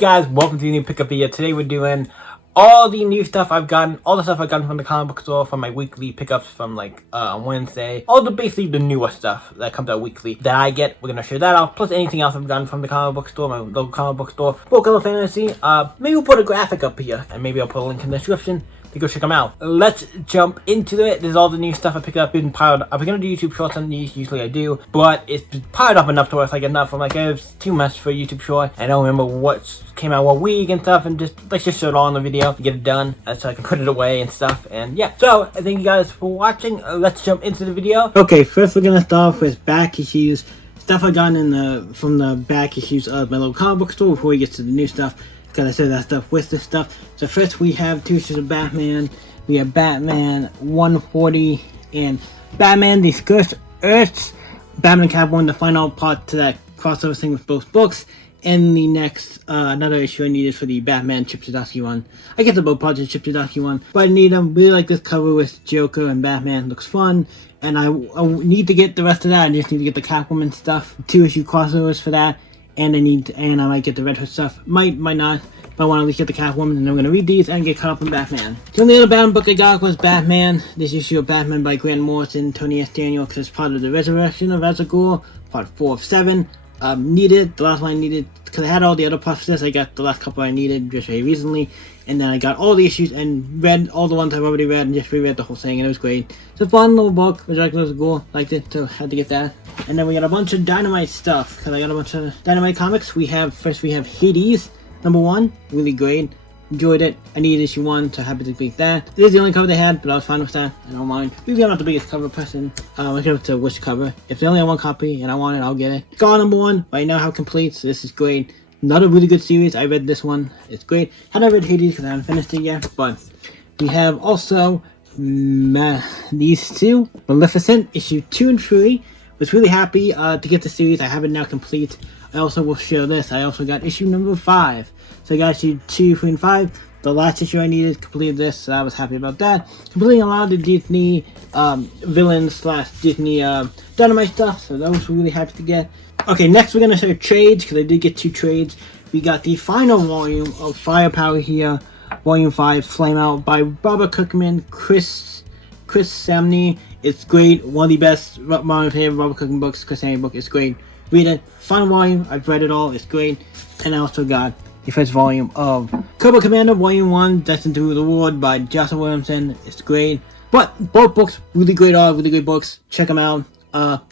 guys, welcome to the new pickup video. Today we're doing all the new stuff I've gotten, all the stuff I've gotten from the comic book store, from my weekly pickups from like Wednesday, all the basically the newer stuff that comes out weekly that I get. We're gonna share that out, plus anything else I've gotten from the comic book store, my local comic book store, Four Color Fantasy. Maybe we'll put a graphic up here, and maybe I'll put a link in the description to go check them out. Let's jump into it. This is all the new stuff I picked up in piled. I was gonna do YouTube shorts on these, usually I do, but it's piled up enough to where it's like enough. I'm like, it's too much for a YouTube short. I don't remember what came out what week and stuff, and let's just show it all in the video, get it done, so I can put it away and stuff. And yeah, so I thank you guys for watching. Let's jump into the video. Okay, first we're gonna start off with back issues, stuff I got from the back issues of my little comic book store before we get to the new stuff, because I said that stuff with this stuff. So first we have two issues of Batman. We have Batman 140 and Batman the Scorched Earths, Batman and Catwoman, the final part to that crossover thing with both books. And the next, another issue I needed for the Batman Chip Zdarsky one. I get the both parts of the Chip Zdarsky one, but I need them. Really like this cover with Joker and Batman. Looks fun. And I need to get the rest of that. I just need to get the Catwoman stuff, 2-issue crossovers for that. And I might get the Red Hood stuff. Might not. But I want to at least get the Catwoman, and I'm going to read these and get caught up in Batman. The only other Batman book I got was Batman. This issue of Batman by Grant Morrison, Tony S. Daniel, because it's part of the Resurrection of Ra's al Ghul, part 4 of 7. Needed, the last one I needed, because I had all the other parts for this. I got the last couple I needed just very recently. And then I got all the issues and read all the ones I've already read and just reread the whole thing, and it was great. It's a fun little book. Resurrection of Ra's al Ghul, liked it, so had to get that. And then we got a bunch of Dynamite stuff, because I got a bunch of Dynamite comics. First we have Hades, #1, really great. Enjoyed it. I needed issue 1, so happy to beat that. It is the only cover they had, but I was fine with that. I don't mind. Usually I'm not the biggest cover person. I give it to wish cover. If they only have one copy and I want it, I'll get it. Scar #1, right now how complete, so this is great. Another really good series. I read this one. It's great. Hadn't read Hades because I haven't finished it yet, but we have also these two. Maleficent, issue 2 and 3. Was really happy to get the series. I have it now complete. I also will share this. I also got issue number 5. So I got issue 2, 3, and 5. The last issue I needed, completed this, so I was happy about that. Completing a lot of the Disney villains / Disney Dynamite stuff, so that was really happy to get. Okay, next we're going to start trades, because I did get 2 trades. We got the final volume of Firepower here, Volume 5, Flame Out, by Robert Kirkman, Chris Samney. It's great, one of the best, my favorite Robert Kirkman books, Chris Samney book. It's great. Read it. Final volume, I've read it all, it's great. And I also got the first volume of Cobra Commander Volume 1, Destined to Rule the World by Joshua Williamson. It's great. But both books, really great art, really great books. Check them out.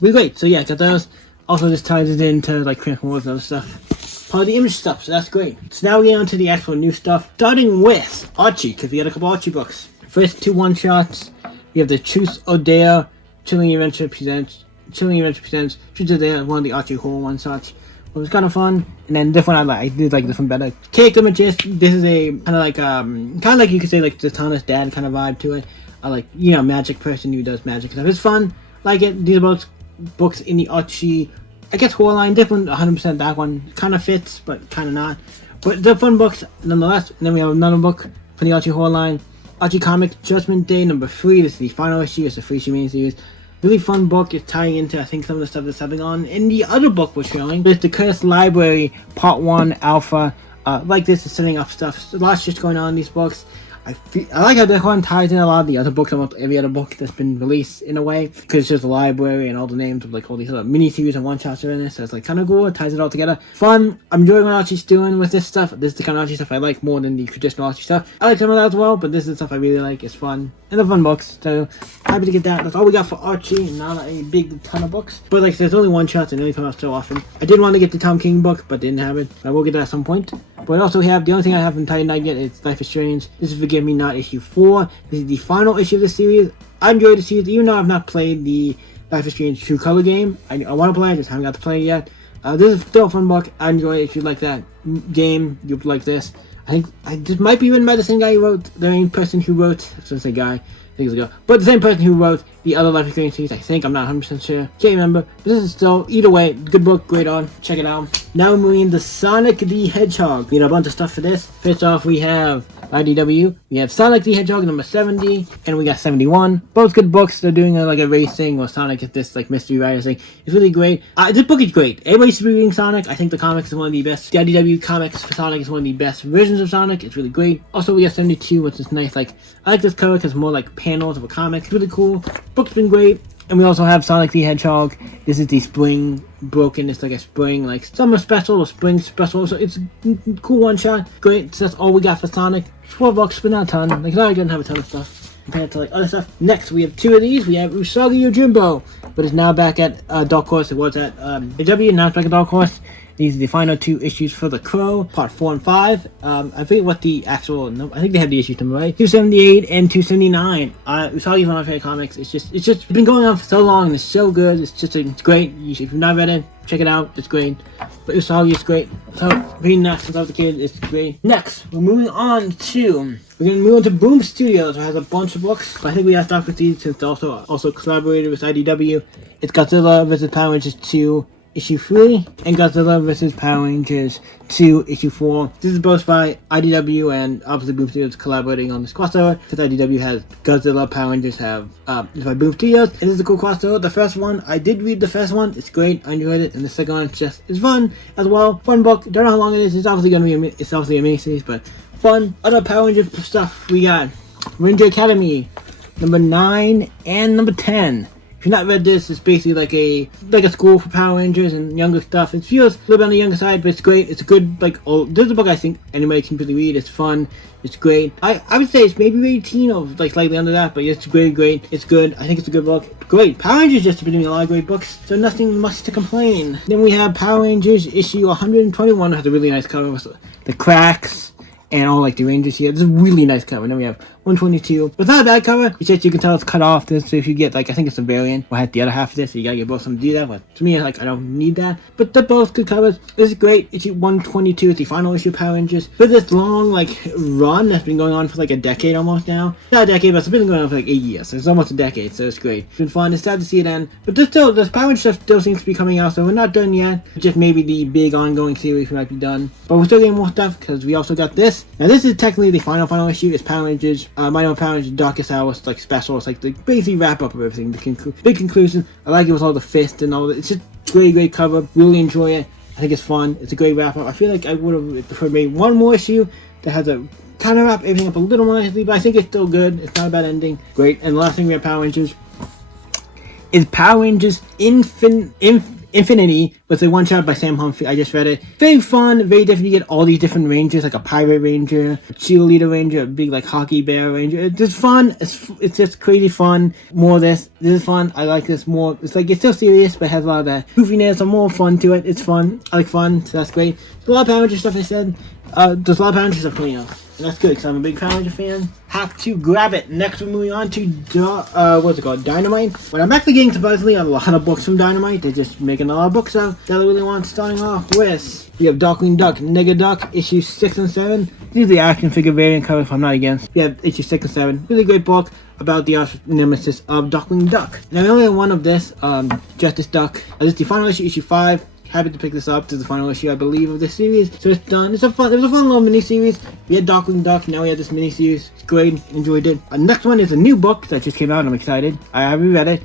Really great. So yeah, got those. Also this ties it into like Christmas Wars and other stuff. Part of the Image stuff, so that's great. So now we get on to the actual new stuff. Starting with Archie, because we got a couple Archie books. First 2 one-shots. We have the Truth or Dare, Chilling Adventure Presents Truth or Dare, one of the Archie horror one-shots. It was kind of fun, and then this one I did like this one better. Character Magist, this is a kind of like you could say like the Thomas Dad kind of vibe to it. Like, you know, magic person who does magic stuff. It's fun, like it. These are both books in the Archie, I guess, horror line. Different, 100%. That one kind of fits, but kind of not. But they're fun books nonetheless. And then we have another book from the Archie horror line, Archie Comics Judgment Day #3. This is the final issue. It's a 3-issue miniseries. Really fun book. It's tying into, I think, some of the stuff that's happening on in the other book we're showing. There's the Cursed Library Part 1 Alpha. Like this is setting up stuff. A lot's just going on in these books. I like how this one ties in a lot of the other books, almost every other book that's been released in a way, because it's just a library and all the names of like all these other mini-series and one-shots are in it, so it's like kind of cool. It ties it all together. Fun. I'm enjoying what Archie's doing with this stuff. This is the kind of Archie stuff I like more than the traditional Archie stuff. I like some of that as well, but this is the stuff I really like. It's fun. And they're fun books, so happy to get that. That's all we got for Archie, not a big ton of books. But like there's only one-shots and they only come out so often. I did want to get the Tom King book, but didn't have it. I will get that at some point. But also the only thing I haven't tied yet is Life is Strange. This is Forgive Me Not issue 4. This is the final issue of the series. I enjoyed the series, even though I've not played the Life is Strange True Color game. I want to play it, I just haven't got to play it yet. This is still a fun book. I enjoy it. If you like that game, you'll like this. I think this might be written by the same guy who wrote, the main person who wrote, I was going to say guy, things ago. But the same person who wrote the other Life is Strange series, I think. I'm not 100% sure. Can't remember. But this is still, either way, good book, great on. Check it out. Now we're moving into Sonic the Hedgehog. We got a bunch of stuff for this. First off, we have IDW. We have Sonic the Hedgehog number 70, and we got 71. Both good books. They're doing like a race thing where Sonic is this like mystery writer thing. It's really great. This book is great. Everybody should be reading Sonic. I think the comics is one of the best. The IDW every comics for Sonic is one of the best versions of Sonic. It's really great. Also, we got 72, which is nice. Like, I like this cover because it's more like panels of a comic. It's really cool. Book's been great. And we also have Sonic the Hedgehog. This is the spring broken. It's like a spring, like summer special or spring special. So it's a cool one shot. Great. So that's all we got for Sonic. $4, but not a ton. Like, I didn't have a ton of stuff compared to like other stuff. Next, we have 2 of these. We have Usagi Yojimbo, but it's now back at Dark Horse. It was at AW, now it's back at Dark Horse. These are the final 2 issues for The Crow, part 4 and 5. I forget what the actual number. I think they have the issue number right. 278 and 279. Usagi's one of my favorite comics. It's just been going on for so long and it's so good. It's great. If you've not read it, check it out. It's great. But Usagi is great. So reading that since I was a kid, it's great. Next, we're moving on to Boom Studios, which has a bunch of books. But I think we have to start with these since they also collaborated with IDW. It's Godzilla vs. Power Rangers 2. Issue 3, and Godzilla vs. Power Rangers 2, Issue 4. This is both by IDW and obviously Boom Studios collaborating on this crossover, because IDW has Godzilla, Power Rangers have, it's by Boom Studios, and this is a cool crossover. The first one, I did read the first one, it's great, I enjoyed it, and the second one, it's fun as well. Fun book, don't know how long it is, it's obviously a mini-series, but fun. Other Power Rangers stuff, we got Ranger Academy, number 9 and number 10. If you've not read this, it's basically like a school for Power Rangers and younger stuff. It feels a little bit on the younger side, but it's great. It's a good, this is a book I think anybody can really read. It's fun. It's great. I would say it's maybe 18 or like slightly under that, but it's great. It's good. I think it's a good book. Great. Power Rangers just been doing a lot of great books, so nothing much to complain. Then we have Power Rangers issue 121. It has a really nice cover with the cracks and all like the Rangers here. This is a really nice cover. And then we have 122. It's not a bad cover. It's just you can tell it's cut off. This, so if you get like I think it's a variant, or had the other half of this, so you gotta get both of them to do that. But to me, like I don't need that. But they're both good covers. This is great. Issue 122 is the final issue of Power Rangers. But this long like run that's been going on for like a decade almost now. Not a decade, but it's been going on for like 8 years. So it's almost a decade. So it's great. It's been fun. It's sad to see it end. But this Power Rangers stuff still seems to be coming out. So we're not done yet. Just maybe the big ongoing series might be done. But we're still getting more stuff because we also got this. Now this is technically the final issue. It's Power Rangers. My Power Rangers Darkest Hour. It's like special. It's like the basically wrap up of everything. The big conclusion. I like it with all the fist and all that. It's just great cover. Really enjoy it. I think it's fun. It's a great wrap up. I feel like I would have preferred maybe one more issue that has a kind of wrap everything up a little more nicely, but I think it's still good. It's not a bad ending. Great. And the last thing we have Power Rangers is Power Rangers Infinity was a one-shot by Sam Humphrey. I just read it. Very fun, very different. You get all these different rangers, like a pirate ranger, a cheerleader ranger, a big like hockey bear ranger. It's just fun. It's just crazy fun. More of this. This is fun. I like this more. It's like it's still serious, but it has a lot of that goofiness and more fun to it. It's fun. I like fun, so that's great. There's a lot of Power Ranger stuff I said. There's a lot of Power Ranger stuff coming out. And that's good because I'm a big Power Ranger fan. Have to grab it. Next, we're moving on to what's it called? Dynamite. But I'm actually getting surprisingly a lot of books from Dynamite. They're just making a lot of books out that I really want. Starting off with, we have Darkwing Duck, Nega Duck, issues 6 and 7. These are the action figure variant covers. If I'm not against. We have issues 6 and 7. Really great book about the arch nemesis of Darkwing Duck. Now we only have one of this, Justice Duck. This is the final issue, issue 5. Happy to pick this up. This is the final issue, I believe, of this series. So it's done. It was a fun little mini-series. We had Darkwing Duck, now we have this mini-series. It's great. Enjoyed it. Next one is a new book that just came out. I'm excited. I haven't read it.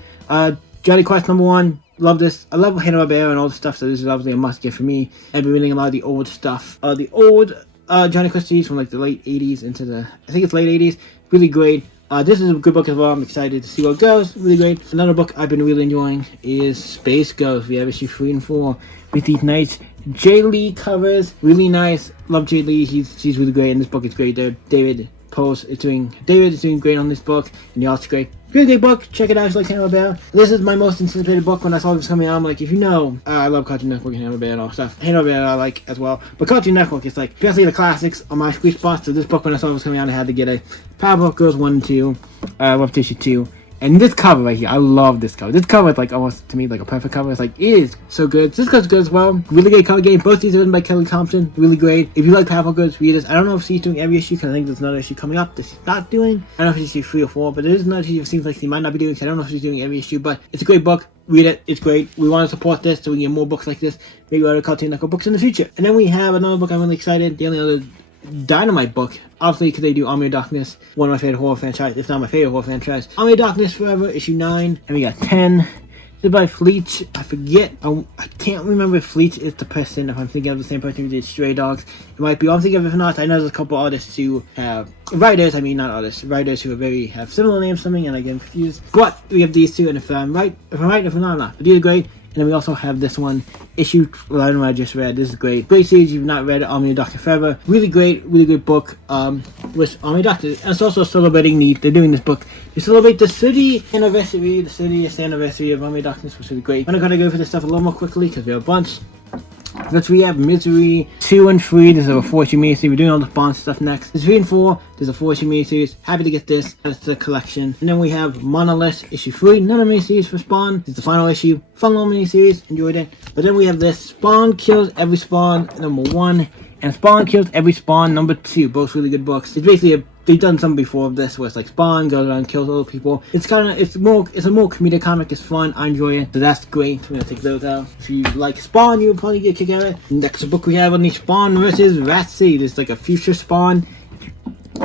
Johnny Quest #1. Love this. I love Hanna-Barbera and all the stuff, so this is obviously a must-get for me. I've been reading a lot of the old stuff. The old Johnny Quest series from like the late 80s into the, I think it's late 80s. Really great. This is a good book as well. I'm excited to see where it goes. Really great. Another book I've been really enjoying is Space Ghost. We have issue 3 and 4 with these nice Jay Lee covers. Really nice. Love Jay Lee. She's really great, and this book is great. David is doing great on this book, and the art's great. Really great book. Check it out. It's like Hanna-Barbera. This is my most anticipated book. When I saw this coming out, I'm like, if you know, I love Cartoon Network and Hanna-Barbera and all stuff. Hanna-Barbera I like as well, but Cartoon Network is like, especially the classics are my sweet spot. So this book, when I saw it was coming out, I had to get it. Powerpuff Girls 1 and 2. I love issue 2. And this cover right here, I love this cover. This cover is like almost, to me, like a perfect cover. It's like, it is so good. This cover's good as well. Really great cover game. Both these are written by Kelly Thompson. Really great. If you like Powerpuff Girls, read this. I don't know if she's doing every issue, because I think there's another issue coming up that she's not doing. I don't know if she's issue 3 or 4, but there is another issue it seems like she might not be doing, so I don't know if she's doing every issue, but it's a great book. Read it. It's great. We want to support this so we can get more books like this. Maybe other Cartoon Network books in the future. And then we have another book I'm really excited. The only other Dynamite book, obviously, because they do Army of Darkness, one of my favorite horror franchise, if not my favorite horror franchise. Army of Darkness Forever, issue 9, and we got 10. It's by Fleech. I forget. I can't remember if Fleech is the person. If I'm thinking of the same person who did Stray Dogs, it might be. I'm thinking of it. If not, I know there's a couple artists who have writers. I mean, not artists. Writers who have similar names, something, and I get confused. But we have these two, and if I'm right, if I'm not, I'm not. But these are great. And then we also have this one, issue 11, I just read. This is great. Great series. You've not read it, Omni Doctor Forever. Really great, really good book with Omni Doctor. And it's also celebrating they're doing this book to celebrate the 30th anniversary of Omni Darkness, which is really great. I'm going to go for this stuff a little more quickly because we have a bunch. Let's have Misery 2 and 3. There's a 4-issue miniseries. We're doing all the Spawn stuff next. There's 3 and 4. There's a 4-issue miniseries. Happy to get this. That's the collection. And then we have Monolith issue 3. Another miniseries for Spawn. It's the final issue. Fun little miniseries. Enjoyed it. But then we have this Spawn Kills Every Spawn number 1 and Spawn Kills Every Spawn number 2. Both really good books. It's basically they've done some before of this where it's like Spawn goes around and kills other people. It's a more comedic comic. It's fun. I enjoy it. So that's great. We're gonna take those out. If you like Spawn, you'll probably get a kick out of it. Next book we have on the Spawn versus Ratsy. There's like a future Spawn.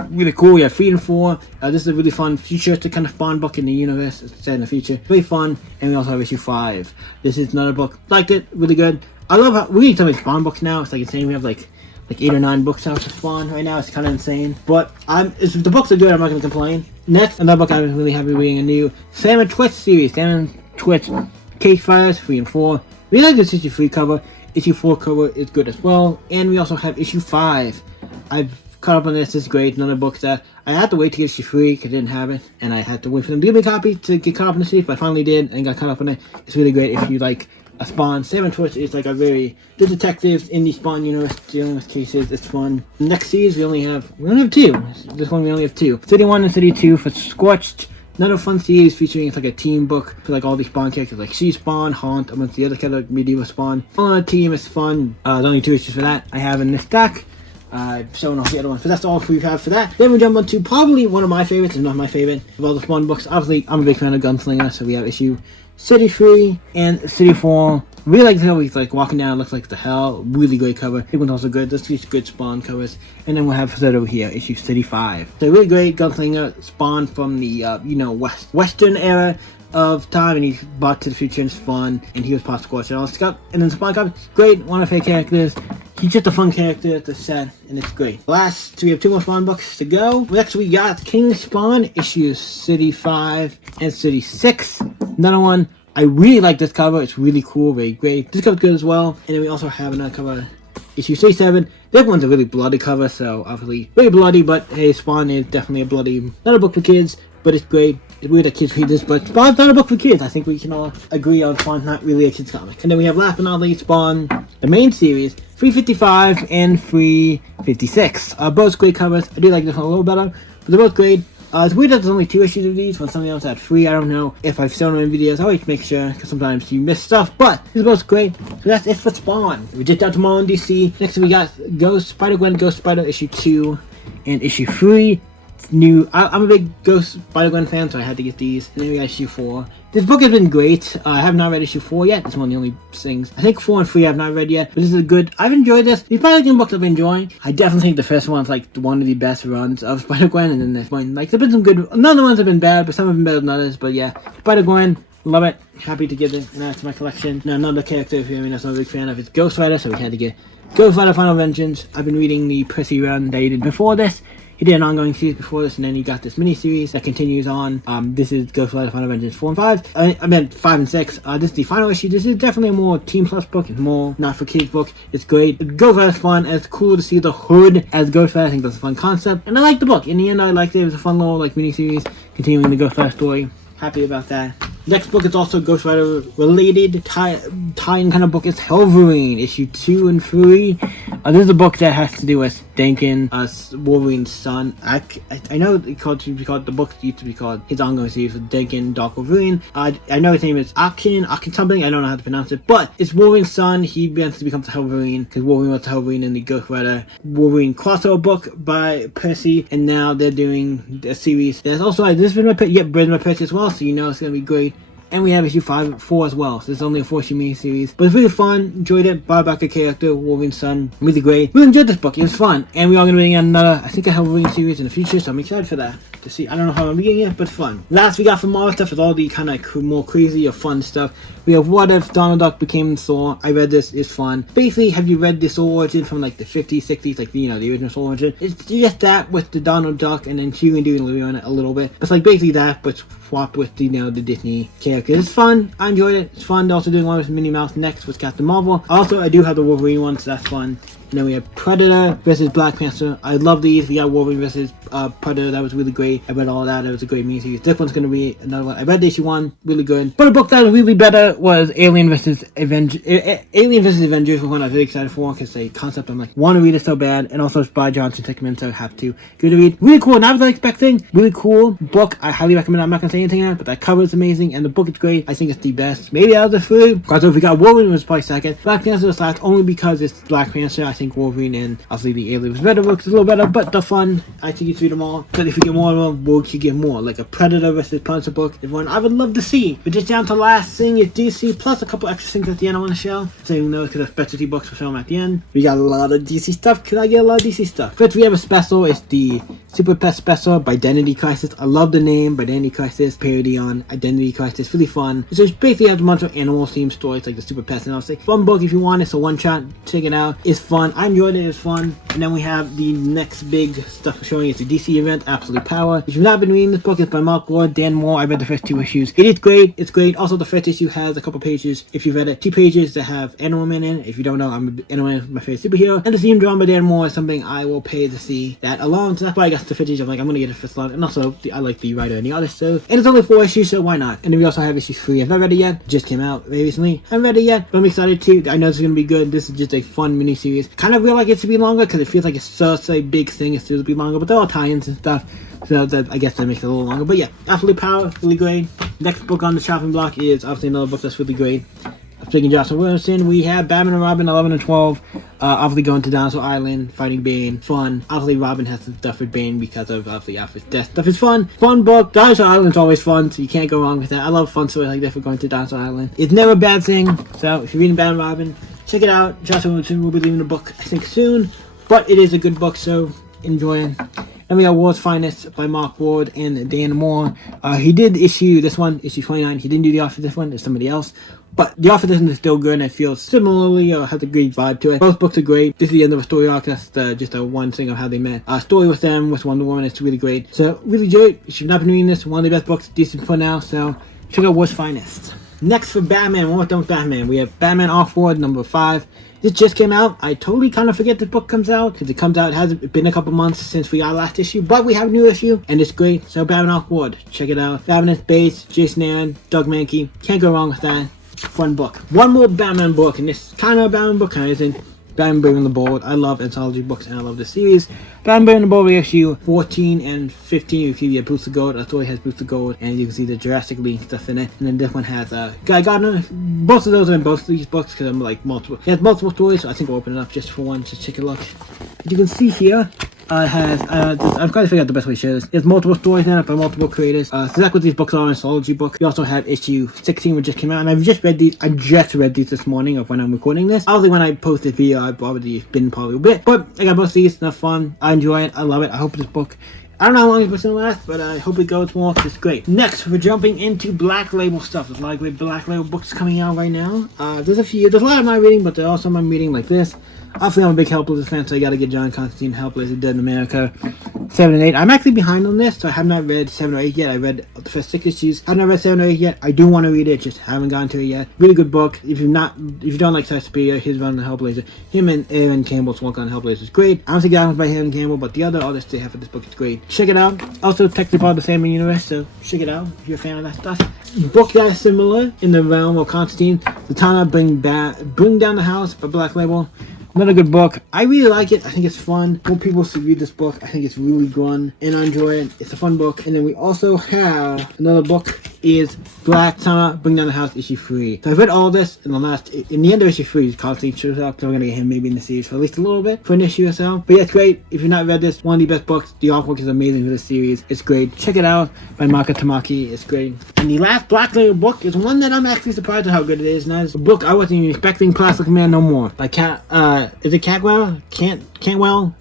Really cool. We have 3 and 4. This is a really fun futuristic kind of Spawn book in the universe. It's set in the future. Really fun. And we also have issue 5. This is another book. Liked it. Really good. I love how we need so many Spawn books now. It's like insane. We have like 8 or 9 books out for Spawn right now. It's kind of insane. But if the books are good, I'm not going to complain. Next, another book I'm really happy reading, a new Sam and Twitch series. Sam and Twitch Cake Fires 3 and 4. We like this issue 3 cover. Issue 4 cover is good as well. And we also have issue 5. I've caught up on this. This is great. Another book that I had to wait to get issue 3 because I didn't have it. And I had to wait for them to give me a copy to get caught up on the series. But I finally did and got caught up on it. It's really great if you like a Spawn. Sam and Twitch is like the detectives in the Spawn universe dealing with cases. It's fun. Next series we only have 2. This one we only have 2. City 1 and City 2 for Scorched. Another fun series featuring, it's like a team book for like all these Spawn characters like She Spawn, Haunt, amongst the other kind of medieval Spawn. All on a team is fun. There's only 2 issues for that I have in this stack. Showing off the other ones, but that's all we have for that. Then we jump on to probably one of my favorites, if not my favorite, of all the Spawn books. Obviously, I'm a big fan of Gunslinger, so we have issue City 3 and City 4. Really like how he's like walking down, looks like the hell. Really great cover. This one's also good. This is good Spawn covers. And then we'll have that over here, issue City 5. So really great Gunslinger Spawn from the Western era of time, and he's brought to the future and it's fun, and he was part of Scorch and all this stuff. And then Spawn cover, great, one of my favorite characters. He's just a fun character to set, and it's great. Last, we have 2 more Spawn books to go. Next we got King Spawn, issues City 5 and City 6. Another one. I really like this cover. It's really cool, very great. This cover's good as well. And then we also have another cover, issue 37. This one's a really bloody cover, so obviously very bloody, but hey, Spawn is definitely a bloody, not a book for kids, but it's great. It's weird that kids read this, but Spawn's not a book for kids. I think we can all agree on Spawn's not really a kids comic. And then we have last but not least Spawn, the main series, 355 and 356. Both great covers. I do like this one a little better, but they're both great. It's weird that there's only 2 issues of these when something else had 3. I don't know if I've shown them in videos. I always make sure because sometimes you miss stuff. But these are both great. So that's it for Spawn. We just got tomorrow in DC. Next we got Spider-Gwen, Ghost Spider issue 2 and issue 3. It's new. I'm a big Ghost Spider-Gwen fan, so I had to get these. And then we got issue 4. This book has been great. I have not read issue 4 yet. It's one of the only things. I think 4 and 3 I have not read yet. But this is a good. I've enjoyed this. These Spider-Gwen books I've been enjoying. I definitely think the first one's like one of the best runs of Spider-Gwen. And then this one, like, there's been some good. None of the ones have been bad, but some have been better than others. But yeah, Spider-Gwen, love it. Happy to get it and add to my collection. Now, another character who I'm not a big fan of is Ghost Rider, so we had to get Ghost Rider Final Vengeance. I've been reading the Percy run that he did before this. He did an ongoing series before this, and then he got this mini-series that continues on. This is Ghost Rider Final Vengeance 4 and 5. I meant 5 and 6. This is the final issue. This is definitely a more Team Plus book. It's more not for kids book. It's great. Ghost Rider's fun, and it's cool to see the hood as Ghost Rider. I think that's a fun concept. And I like the book. In the end, I liked it. It was a fun little mini-series continuing the Ghost Rider story. Happy about that. Next book is also Ghost Rider related, tie-in kind of book. It's Wolverine, issue 2 and 3. This is a book that has to do with Duncan, Wolverine's son. I know the book used to be called his ongoing series with Duncan, Dark Wolverine. I know his name is Akin something. I don't know how to pronounce it, but it's Wolverine's son. He eventually becomes the Wolverine because Wolverine was the Wolverine in the Ghost Rider Wolverine crossover book by Percy, and now they're doing a series. There's also this has been my Percy as well, so you know it's gonna be great. And we have issue 4 as well, so it's only a 4-issue mini-series. But it's really fun, enjoyed it, brought back a character, Wolverine's son, really great. Really enjoyed this book, it was fun. And we are going to be getting another, I think, a Wolverine series in the future, so I'm excited for that. to see. I don't know how I'm getting it, but fun. Last we got from Marvel stuff is all the kind of more crazy or fun stuff. We have What If Donald Duck Became Thor. I read this, it's fun. Basically, have you read this origin from like the 50s, 60s, like, you know, the original origin? It's just that with the Donald Duck and then Huey and Dewey and Louie on it a little bit. It's like basically that, but swapped with the, you know, the Disney characters. It's fun. I enjoyed it. It's fun. Also doing one with Minnie Mouse next with Captain Marvel. Also, I do have the Wolverine one, so that's fun. And then we have Predator versus Black Panther. I love these. We got Wolverine versus Predator. That was really great. I read all of that. It was a great miniseries. This one's going to be another one. I read the issue 1. Really good. But a book that was really better was Alien vs. Avengers. Alien vs. Avengers was one I was really excited for because the concept I'm like, want to read it so bad. And also it's by Jonathan Hickman, so I have to give it a read. Really cool. Not what I was expecting. Really cool book. I highly recommend it. I'm not going to say anything on it, but that cover is amazing. And the book is great. I think it's the best. Maybe out of the three. Because if we got Wolverine, it was probably second. Black Panther was last only because it's Black Panther. I think Wolverine and obviously the Alien was better, looks a little better, but the fun, I think you should read them all. But if you get more of them, we'll get more. Like a Predator versus Punisher book is one I would love to see. But just down to the last thing is DC, plus a couple extra things at the end I want to show. So you know, because the specialty books will show them at the end. We got a lot of DC stuff. Can I get a lot of DC stuff? First, we have a special. It's the Super Pet Special by Identity Crisis. I love the name, by Identity Crisis. Parody on Identity Crisis. Really fun. So it's basically has a bunch of animal themed stories like the Super Pets and all. Fun book if you want. It's a one shot. Check it out. It's fun. I enjoyed it. It's fun. And then we have the next big stuff showing. It's the DC event, Absolute Power. If you've not been reading this book, it's by Mark Ward, Dan Moore. I read the first 2 issues. It is great. It's great. Also, the first issue has a couple pages. If you've read it, 2 pages that have Animal Man in. If you don't know, Animal Man is my favorite superhero. And the theme drawn by Dan Moore is something I will pay to see that alone. So that's why I got the 50 issues. I'm like, I'm gonna get it for slot. And also, I like the writer and the artist. So, and it's only 4 issues, so why not? And then we also have issue 3. I've not read it yet. It just came out very recently. I haven't read it yet, but I'm excited too. I know it's gonna be good. This is just a fun mini series. Kind of feel like it should be longer because it feels like it's such a big thing. It should be longer, but they're all tie-ins and stuff. So that, I guess that makes it a little longer. But yeah, Absolute Power, really great. Next book on the chopping block is obviously another book that's really great. Speaking of Joshua Williamson, we have Batman and Robin 11 and 12. Obviously going to Dinosaur Island, fighting Bane. Fun. Obviously Robin has some stuff with Bane because of obviously Alfred's death. Stuff is fun. Fun book. Dinosaur Island's always fun, so you can't go wrong with that. I love fun stories like this for going to Dinosaur Island. It's never a bad thing. So if you're reading Batman and Robin, check it out. Joshua Williamson will be leaving the book, I think, soon. But it is a good book, so enjoy it. And we got World's Finest by Mark Ward and Dan Moore. He did issue this one, issue 29. He didn't do the art for this one. It's somebody else. But the art for this one is still good and it feels similarly or has a great vibe to it. Both books are great. This is the end of a story arc. That's just a one thing of how they met. Story with them, with Wonder Woman. It's really great. So really enjoy it. If you've not been reading this, one of the best books decent for now. So check out World's Finest. Next for Batman, one more done with Batman. We have Batman Off-World number 5. This just came out. I totally kind of forget this book comes out because it comes out. It hasn't been a couple months since we got last issue, but we have a new issue and it's great. So Batman Off-World, check it out. Batman is Bates, Jason Aaron, Doug Mankey. Can't go wrong with that. Fun book. One more Batman book, and this kind of a Batman book, kind of isn't. Batman Brave and the Bold. I love anthology books and I love this series. Batman Brave and the Bold issue 14 and 15. You can see the Booster Gold. That story has Booster Gold, and you can see the Jurassic League stuff in it. And then this one has Guy Gardner. Both of those are in both of these books because I'm like multiple. It has multiple stories, so I think I'll open it up just for one to take a look. As you can see here, I've got to figure out the best way to share this. There's multiple stories in it by multiple creators. So that's what these books are, an anthology book. We also have issue 16, which just came out, and I've just read these. I just read these this morning of when I'm recording this. Obviously, when I post this video, I've already been probably a bit, but I got both of these. Enough fun. I enjoy it. I love it. I hope this book. I don't know how long it's going to last, but I hope it goes more. It's great. Next, we're jumping into Black Label stuff. There's a lot of great Black Label books coming out right now. There's a lot of my reading, but there's also some reading like this. Obviously, I'm a big Hellblazer fan, so I gotta get John Constantine, Hellblazer, Dead in America, 7 and 8. I'm actually behind on this, so I have not read 7 or 8 yet. I read the first 6 issues. I have not read 7 or 8 yet. I do want to read it, just haven't gotten to it yet. Really good book. If you don't like Suspiria, here's one on Hellblazer. Him and Aaron Campbell's work on Hellblazer is great. I don't think that one's by Aaron Campbell, but the other artists they have for this book is great. Check it out. Also, technically part of the same universe, so check it out if you're a fan of that stuff. Book that is similar in the realm of Constantine. Zatanna Bring Down the House by Black Label. Another good book. I really like it. I think it's fun. More people should read this book. I think it's really fun, and I enjoy it. It's a fun book. And then we also have another book is Black Summer, Bring Down the House, issue 3. So I've read all this in the end of issue 3 is constantly shows up, so we're gonna get him maybe in the series for at least a little bit, for an issue or so. But yeah, it's great. If you've not read this, one of the best books. The artwork is amazing for the series. It's great. Check it out by Maka Tamaki. It's great. And the last Black Label book is one that I'm actually surprised at how good it is. And that's a book I wasn't even expecting, Plastic Man No More. By is it Cantwell? Cantwell.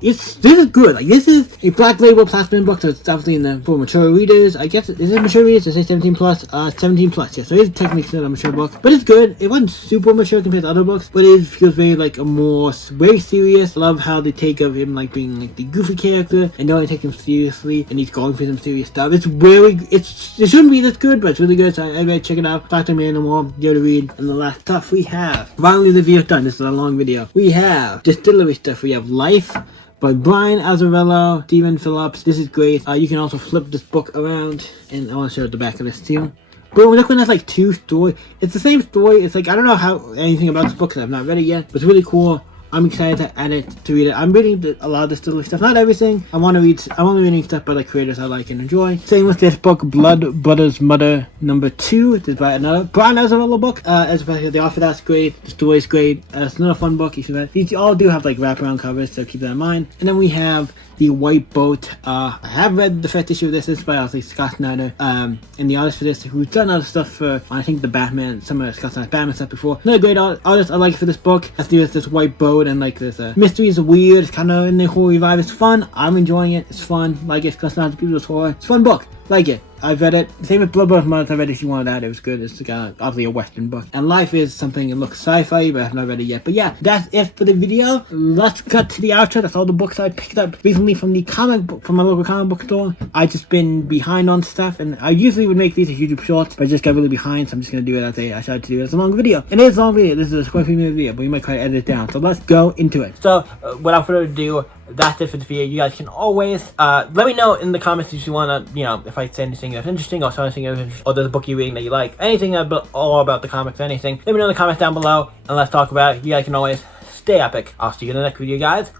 This is good. Like, this is a Black Label Plastic Man book, so it's definitely for mature readers. I guess, is it mature readers? Does it say 17 plus? 17 plus, yeah. So it is technically still a mature book. But it's good. It wasn't super mature compared to other books, but it feels very like very serious. I love how they take of him like being like the goofy character and don't take him seriously, and he's going through some serious stuff. It shouldn't be this good, but it's really good. So everybody check it out. Plastic Man No More, go to read. And the last stuff we have, finally the video done. This is a long video. We have distillery stuff. We have Life by Brian Azzarello, Stephen Phillips. This is great. You can also flip this book around, and I want to show the back of this too. Boom, look when there's like 2 stories. It's the same story. It's like, I don't know anything about this book because I've not read it yet, but it's really cool. I'm excited to add it, to read it. I'm reading a lot of distillery stuff, not everything. I'm only reading stuff by like creators I like and enjoy. Same with this book, Blood Brother's Mother #2. This is by another Brian Azzarello book. As the author, that's great. The story's great. It's another fun book. You should read. These all do have like wraparound covers, so keep that in mind. And then we have The White Boat. I have read the first issue of this. This is by Scott Snyder. And the artist for this, who's done other stuff for, I think, the Batman, some of Scott Snyder's Batman stuff before. Another great artist I like for this book. Has to do with this white boat, and like this mystery is weird. It's kind of in the horror vibe. It's fun. I'm enjoying it. It's fun. Like it. Scott Snyder's beautiful horror. It's a fun book. Like it. I've read it. Same with Blood Brother's Mother. I read it if you wanted that. It was good. It's obviously a Western book. And Life is something that looks sci-fi, but I've not read it yet. But yeah, that's it for the video. Let's cut to the outro. That's all the books I picked up recently from my local comic book store. I've just been behind on stuff, and I usually would make these as YouTube shorts, but I just got really behind, so I'm just gonna do it as I decided to do it as a long video. And it is a long video. This is a quite a few minute video, but we might try to edit it down. So let's go into it. So without further ado, that's it for the video. You guys can always let me know in the comments if you want to, if I say anything that's interesting, or anything or there's a book you're reading that you like, anything all about the comics, anything. Let me know in the comments down below, and let's talk about it. You guys can always stay epic. I'll see you in the next video, guys.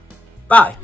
Bye.